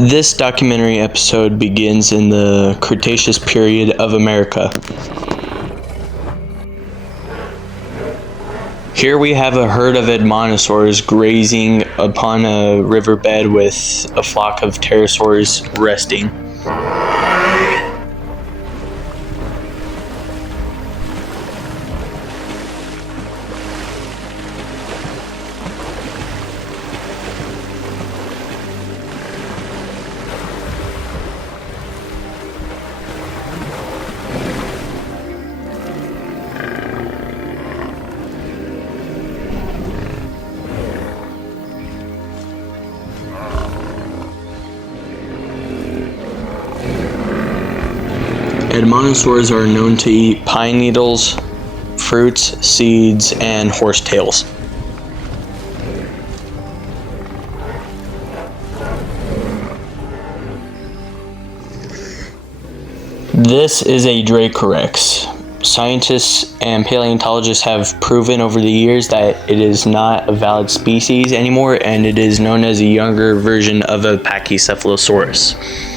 This documentary episode begins in the Cretaceous period of America. Here we have a herd of admonosaurs grazing upon a riverbed with a flock of pterosaurs resting. Admonosaurs are known to eat pine needles, fruits, seeds, and horsetails. This is a Cretacous. Scientists and paleontologists have proven over the years that it is not a valid species anymore, and it is known as a younger version of a Pachycephalosaurus.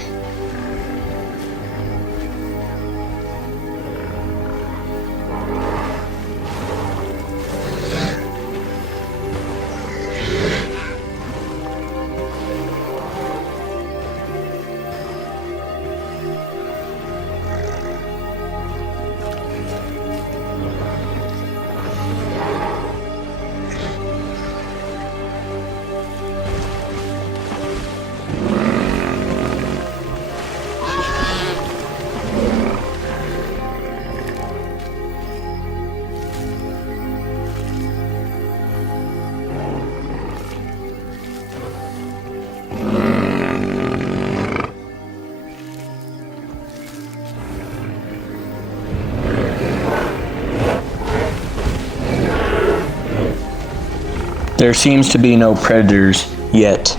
There seems to be no predators yet.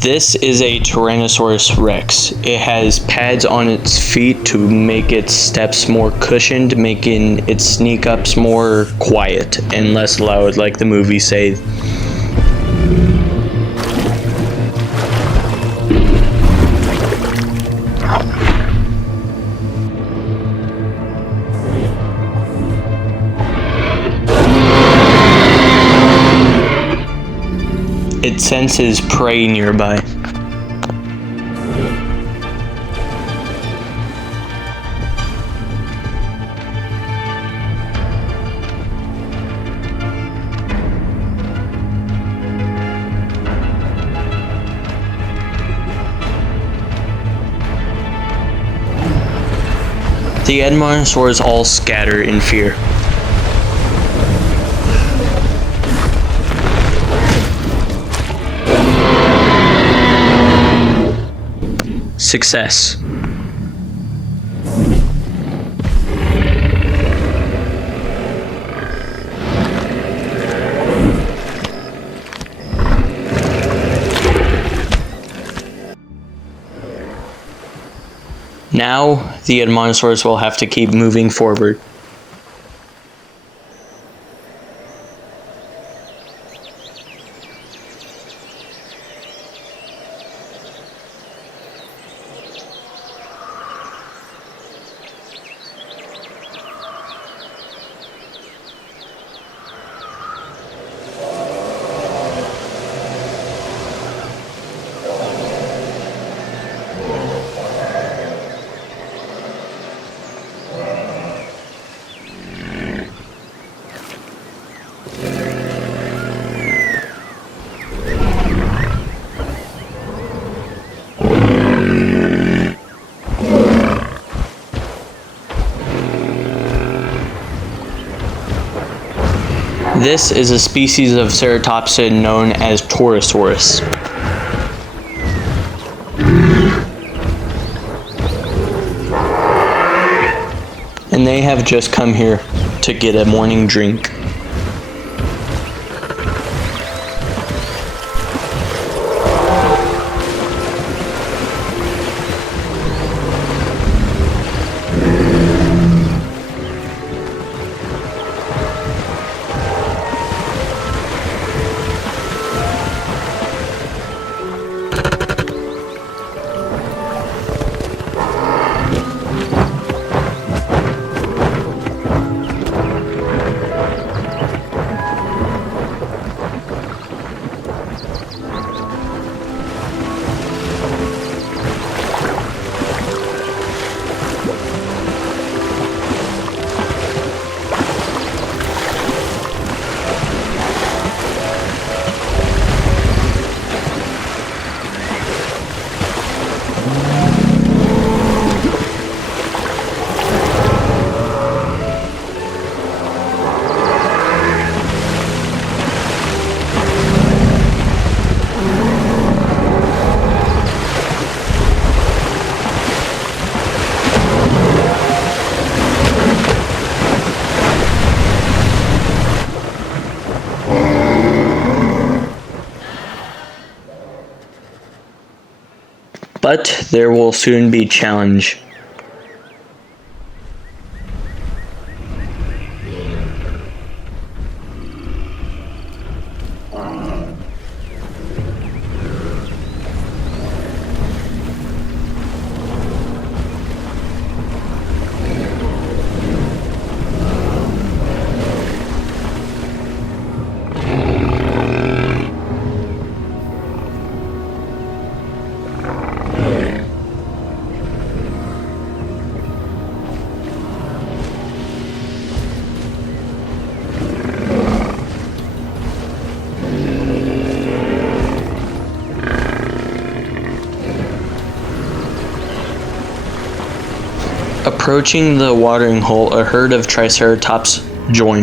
This is a Tyrannosaurus rex. It has pads on its feet to make its steps more cushioned, making its sneak ups more quiet and less loud, like the movies say. It senses prey nearby. The admonosaurs all scatter in fear. Success. Now, the admonosaurs will have to keep moving forward. This is a species of ceratopsid known as Torosaurus. And they have just come here to get a morning drink. but there will soon be challenge. Approaching the watering hole, a herd of Triceratops join.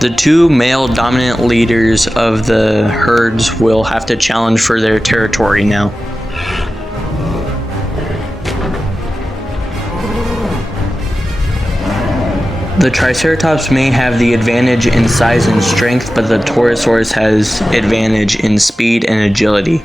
The two male dominant leaders of the herds will have to challenge for their territory now. The Triceratops may have the advantage in size and strength, but the Torosaurus has advantage in speed and agility.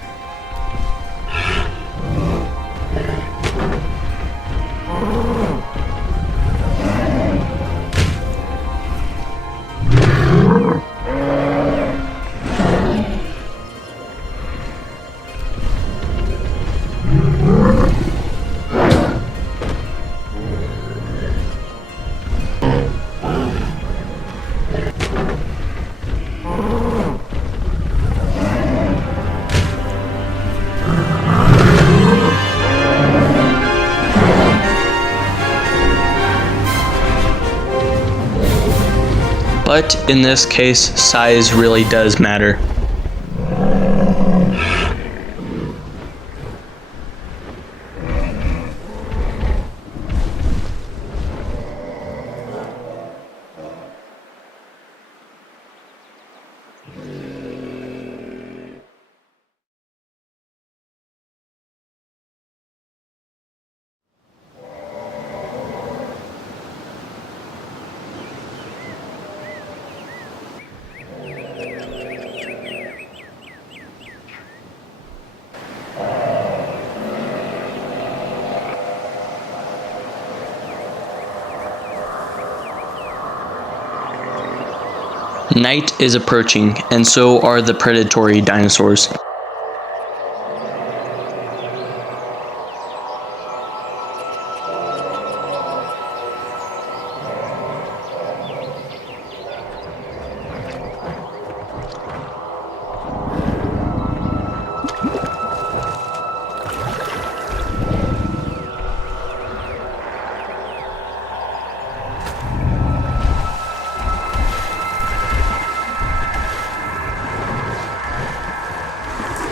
But in this case, size really does matter. Night is approaching, and so are the predatory dinosaurs.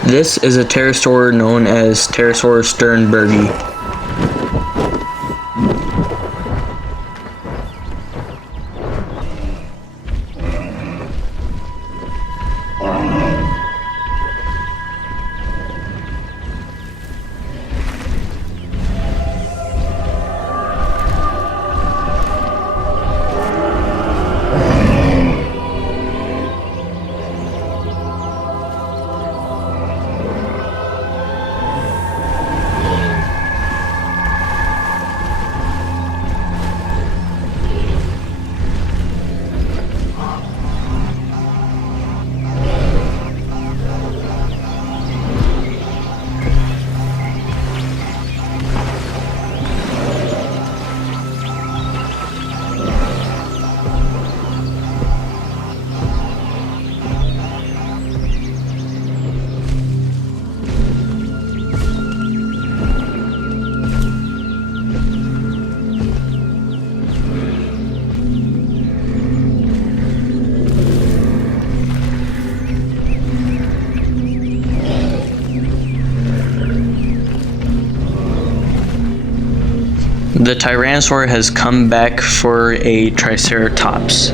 This is a pterosaur known as Pterosaurus sternbergi. The Tyrannosaur has come back for a Triceratops.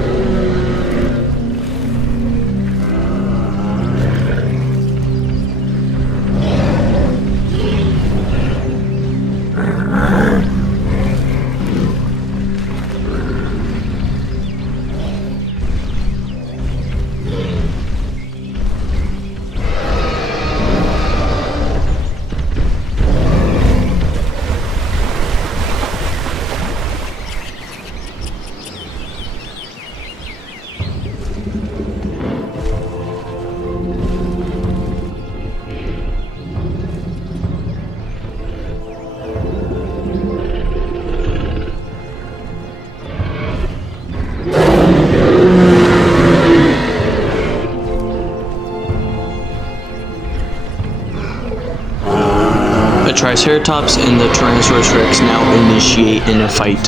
The Triceratops and the Tyrannosaurus Rex now initiate in a fight.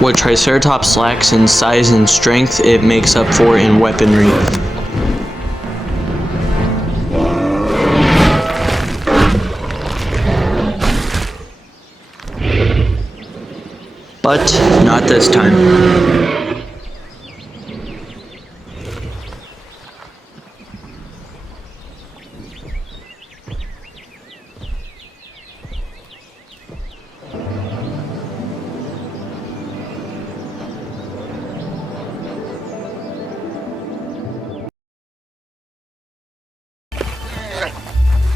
What Triceratops lacks in size and strength, it makes up for in weaponry. But not this time.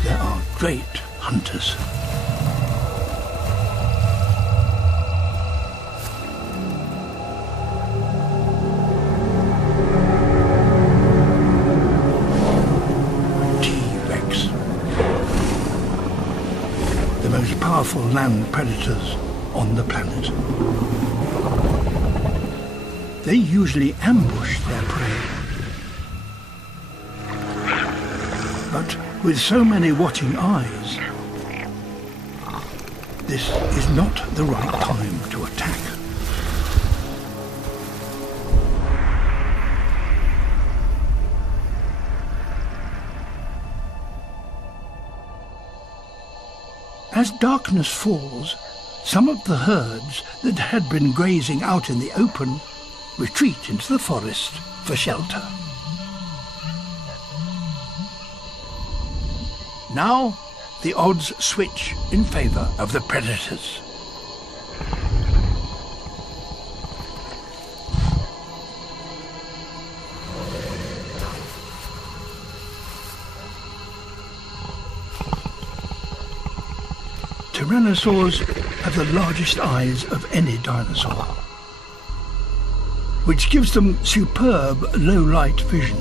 There are great hunters. T-Rex. The most powerful land predators on the planet. They usually ambush their prey. But with so many watching eyes, this is not the right time to attack. As darkness falls, some of the herds that had been grazing out in the open retreat into the forest for shelter. Now, the odds switch in favor of the predators. Tyrannosaurs have the largest eyes of any dinosaur, which gives them superb low-light vision.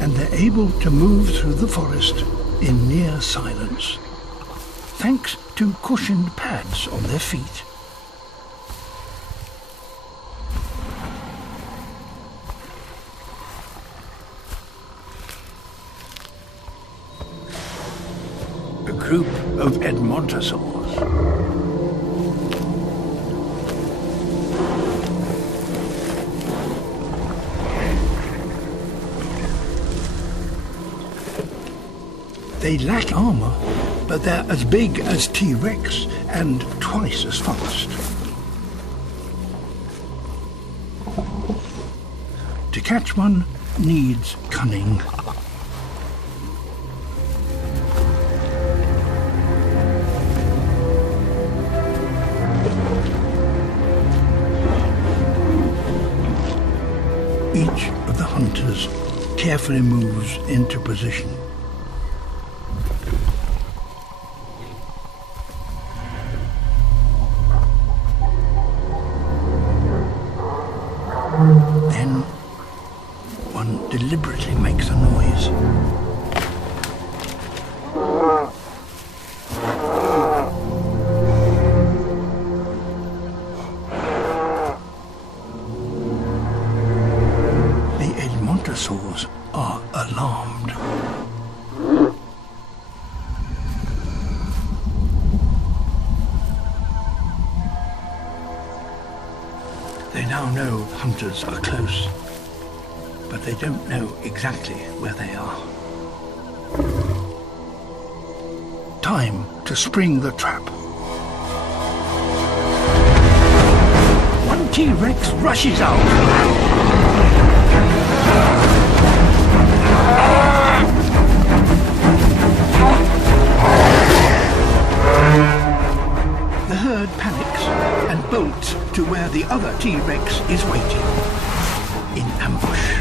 And they're able to move through the forest in near silence, thanks to cushioned pads on their feet. A group of Edmontosaurs. They lack armor, but they're as big as T-Rex and twice as fast. To catch one needs cunning. Each of the hunters carefully moves into position. Then, one deliberately makes a noise. The Edmontosaur They now know hunters are close, but they don't know exactly where they are. Time to spring the trap. One T-Rex rushes out. The herd panics and bolts to where the other T-Rex is waiting, in ambush.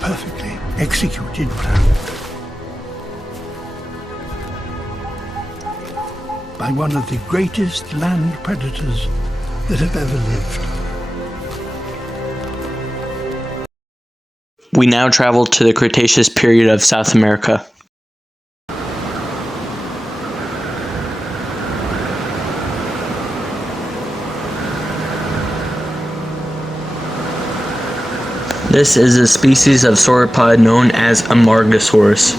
Perfectly executed plan by one of the greatest land predators that have ever lived. We now travel to the Cretaceous period of South America. This is a species of sauropod known as a Margosaurus.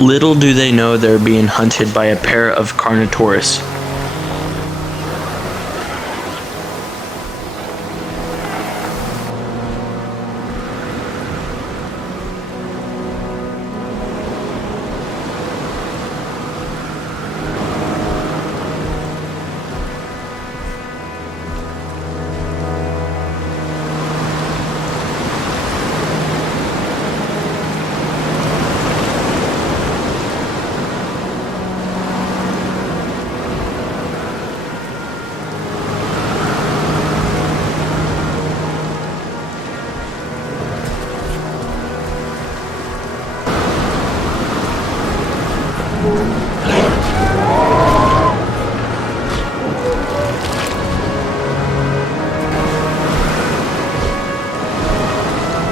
Little do they know they're being hunted by a pair of Carnotaurus.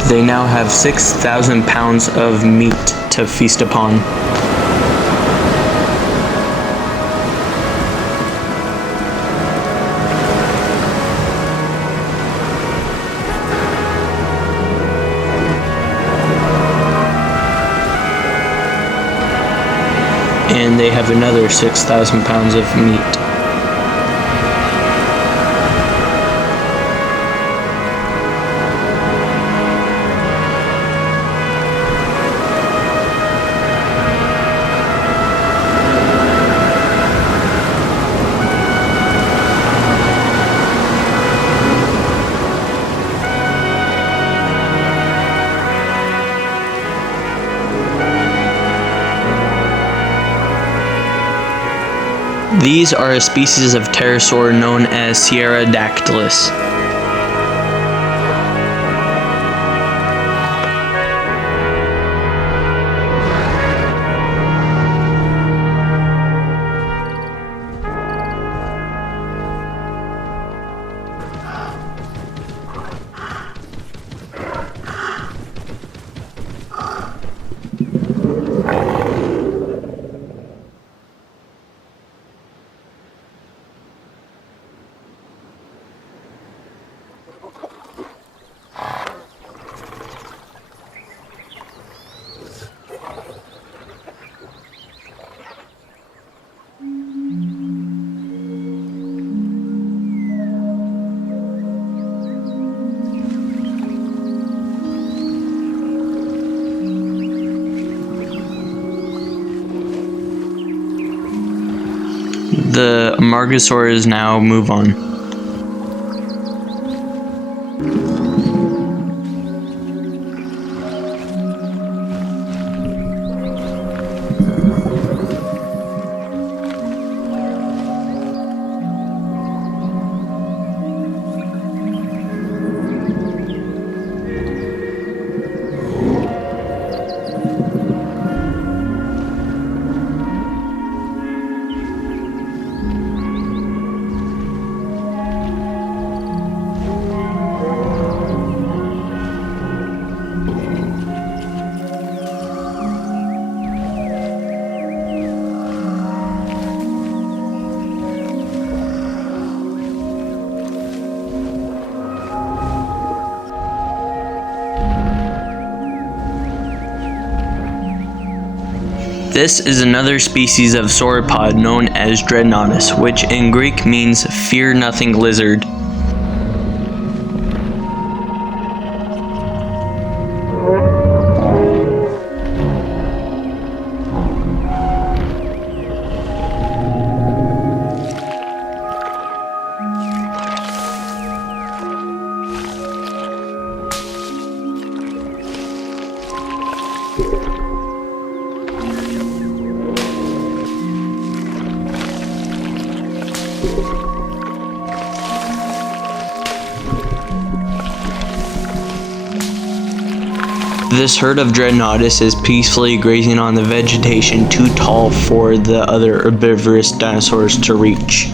They now have 6,000 pounds of meat to feast upon. And they have another 6,000 pounds of meat. These are a species of pterosaur known as Sierradactylus. The Margosaurs now move on. This is another species of sauropod known as Dreadnoughtus, which in Greek means fear-nothing lizard. This herd of Dreadnoughtus is peacefully grazing on the vegetation too tall for the other herbivorous dinosaurs to reach.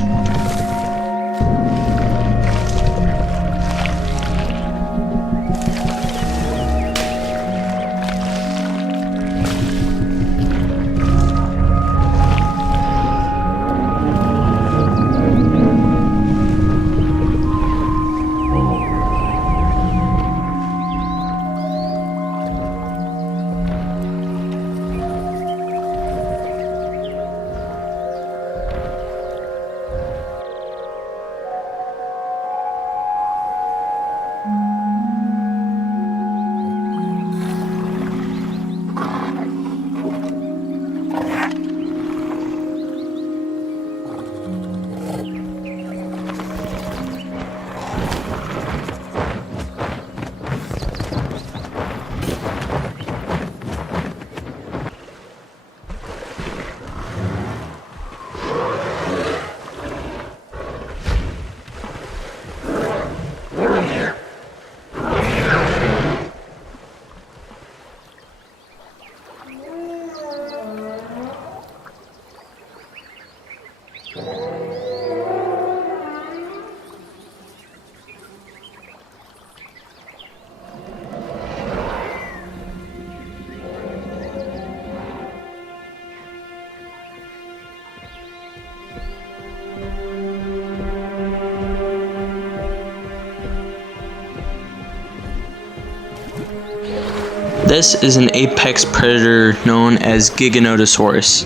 This is an apex predator known as Giganotosaurus.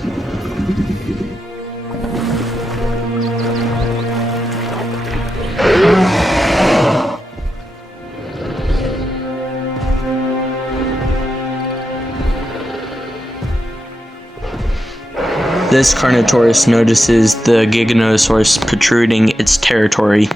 This Carnotaurus notices the Giganotosaurus protruding its territory.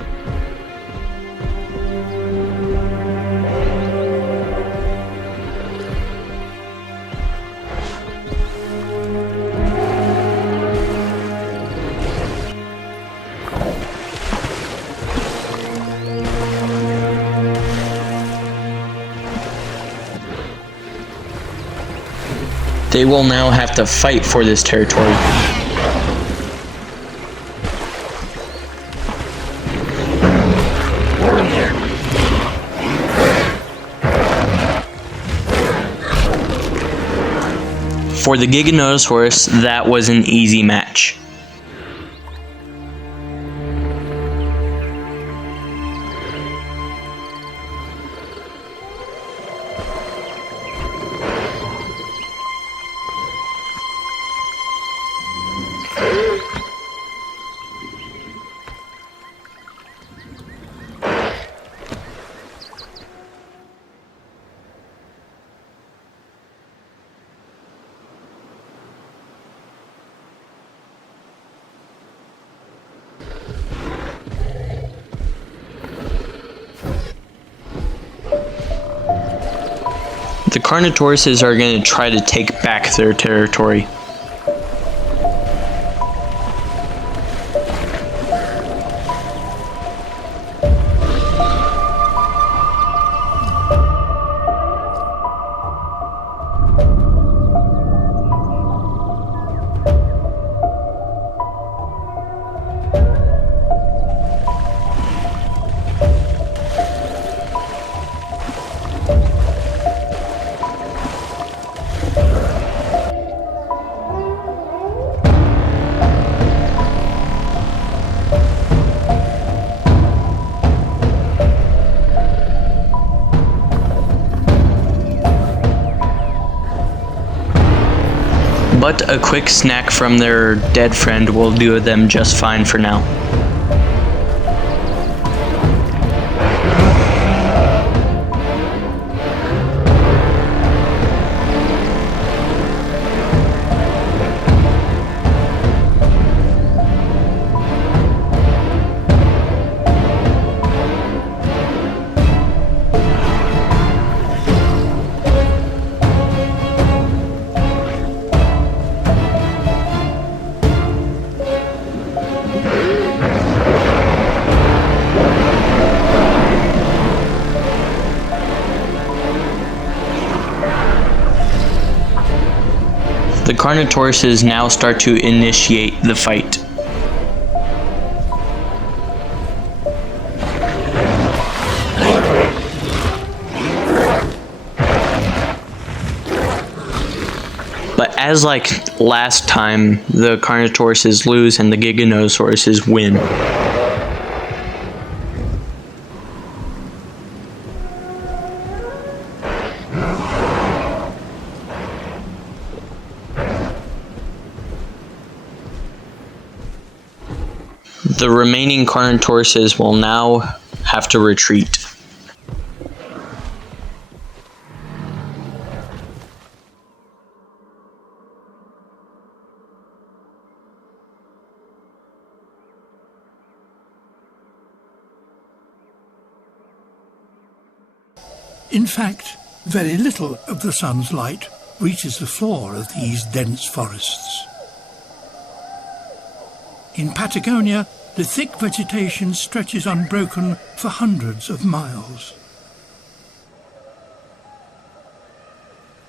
They will now have to fight for this territory. For the Giganotosaurus, that was an easy match. The Carnotauruses are going to try to take back their territory. but a quick snack from their dead friend will do them just fine for now. The Carnotauruses now start to initiate the fight. But as like last time, the Carnotauruses lose and the Giganosauruses win. The remaining Carnotauruses will now have to retreat. In fact, very little of the sun's light reaches the floor of these dense forests. In Patagonia, the thick vegetation stretches unbroken for hundreds of miles.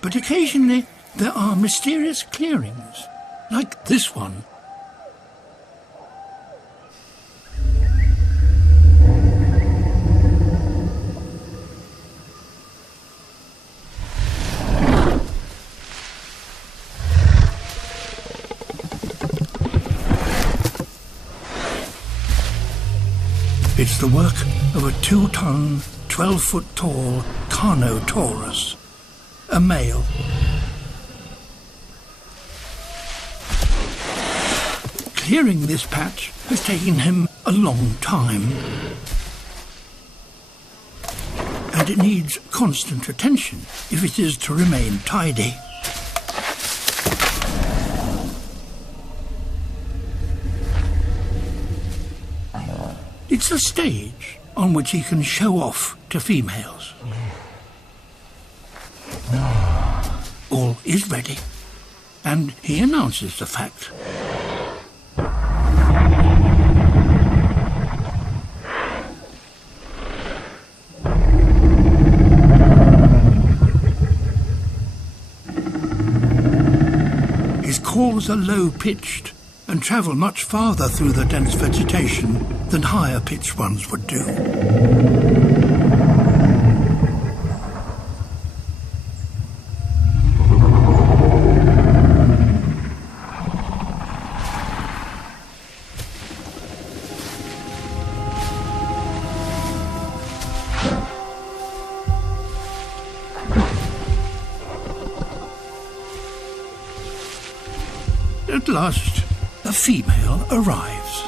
But occasionally there are mysterious clearings, like this one. It's the work of a 2-ton, 12-foot-tall Carnotaurus, a male. Clearing this patch has taken him a long time, and it needs constant attention if it is to remain tidy. It's a stage on which he can show off to females. All is ready, and he announces the fact. His calls are low-pitched and travel much farther through the dense vegetation than higher-pitched ones would do. At last, a female arrives.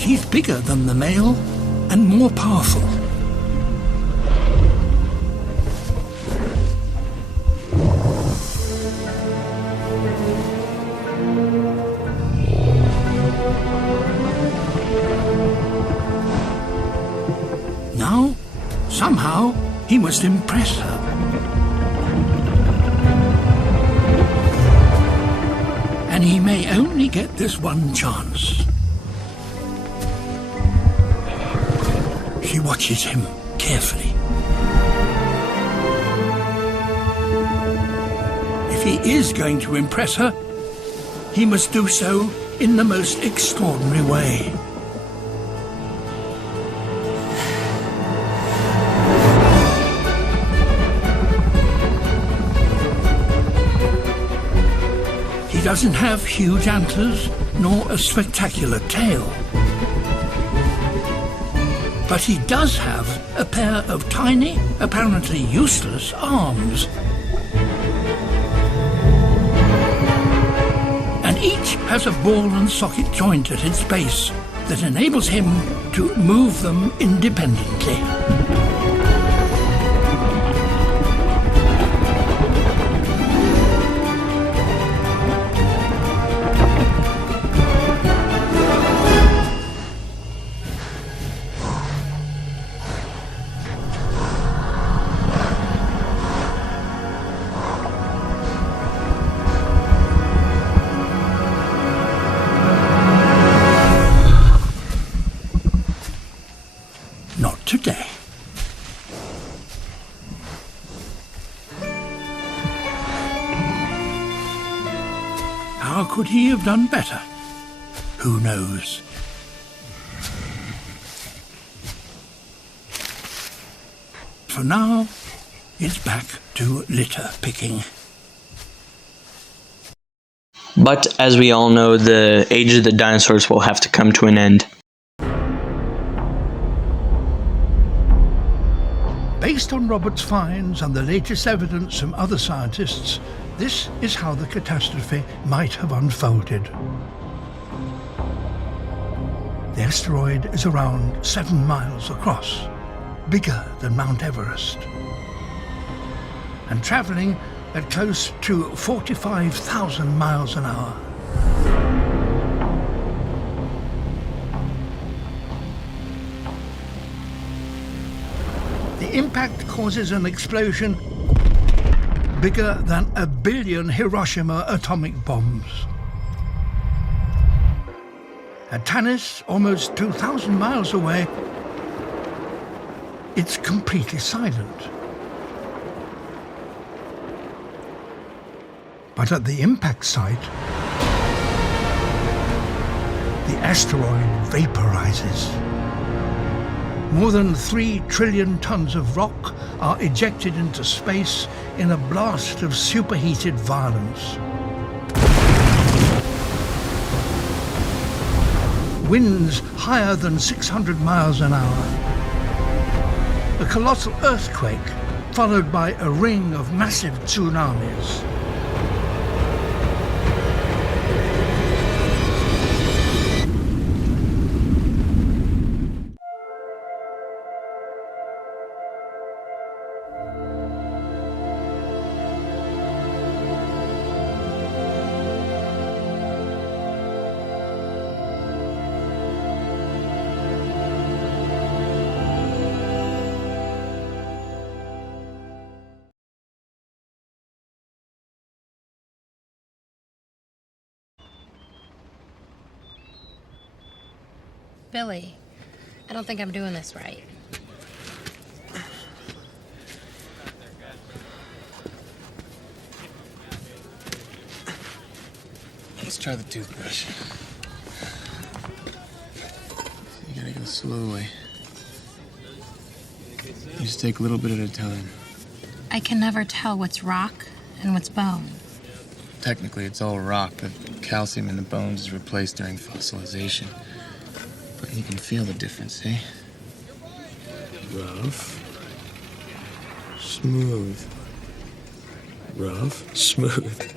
She's bigger than the male and more powerful. Now, somehow, he must impress her. And he may only get this one chance. She watches him carefully. If he is going to impress her, he must do so in the most extraordinary way. He doesn't have huge antlers nor a spectacular tail. But he does have a pair of tiny, apparently useless arms. And each has a ball and socket joint at its base that enables him to move them independently. Not today. How could he have done better? Who knows? For now, it's back to litter picking. But as we all know, the age of the dinosaurs will have to come to an end. Based on Robert's finds and the latest evidence from other scientists, this is how the catastrophe might have unfolded. The asteroid is around 7 miles across, bigger than Mount Everest, and travelling at close to 45,000 miles an hour. The impact causes an explosion bigger than 1 billion Hiroshima atomic bombs. At Tanis, almost 2,000 miles away, it's completely silent. But at the impact site, the asteroid vaporizes. More than 3 trillion tons of rock are ejected into space in a blast of superheated violence. Winds higher than 600 miles an hour. A colossal earthquake, followed by a ring of massive tsunamis. Billy, I don't think I'm doing this right. Let's try the toothbrush. You gotta go slowly. You just take a little bit at a time. I can never tell what's rock and what's bone. Technically, it's all rock, but calcium in the bones is replaced during fossilization. But you can feel the difference, eh? Rough. Smooth. Rough. Smooth.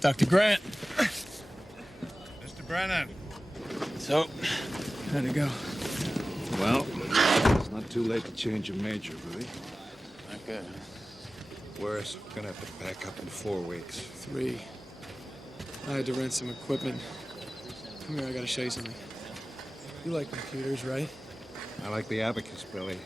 Dr. Grant. Mr. Brennan. So, how'd it go? Well, it's not too late to change your major, Billy. Not good. Worse, we're gonna have to pack up in 4 weeks. 3. I had to rent some equipment. Come here, I gotta show you something. You like computers, right? I like the abacus, Billy.